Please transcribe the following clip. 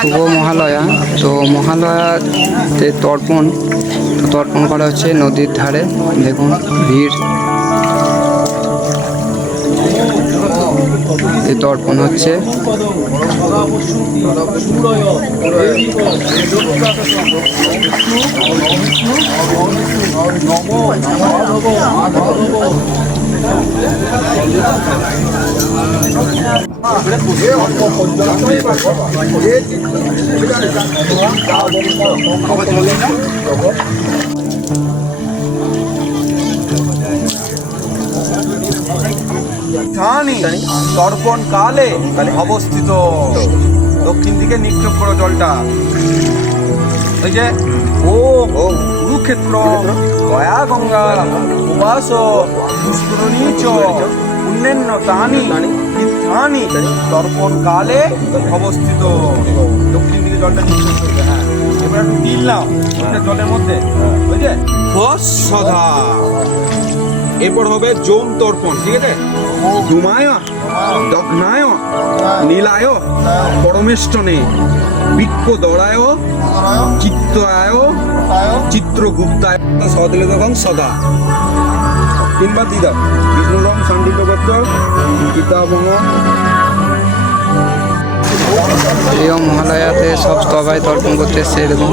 শুভ মহালয়া। তো মহালয়াতে তর্পণ তর্পণ করা হচ্ছে নদীর ধারে। দেখুন ভিড়। তর্পণ হচ্ছে। তর্পণ কালে অবস্থিত। দক্ষিণ দিকে নিক্ষেপ করো জলটা। ওই যে, ও, কুরুক্ষেত্র গয়া গঙ্গা, উপাস, পুষ্করণী চ। পুণ্যেন্ন তানি তীর্থানি তর্পণ কালে অবস্থিত। দক্ষিণ দিকে জলটা হ্যাঁ। এবার একটু তিল নাও জলের মধ্যে বুঝলে? সদা। এরপর হবে যৌন তর্পণ ঠিক আছে? ধুমায় দগ্নায় নীলায় পরমেষ্টনে বৃক্ষ দড়ায় চিত্তায় চিত্রগুপ্তায় সদলে তখন সদা। তিনবার দি দাও। গোত্র পিতামহ এই মহালয়াতে সব সবাই তর্পণ করতে এসছে দেখুন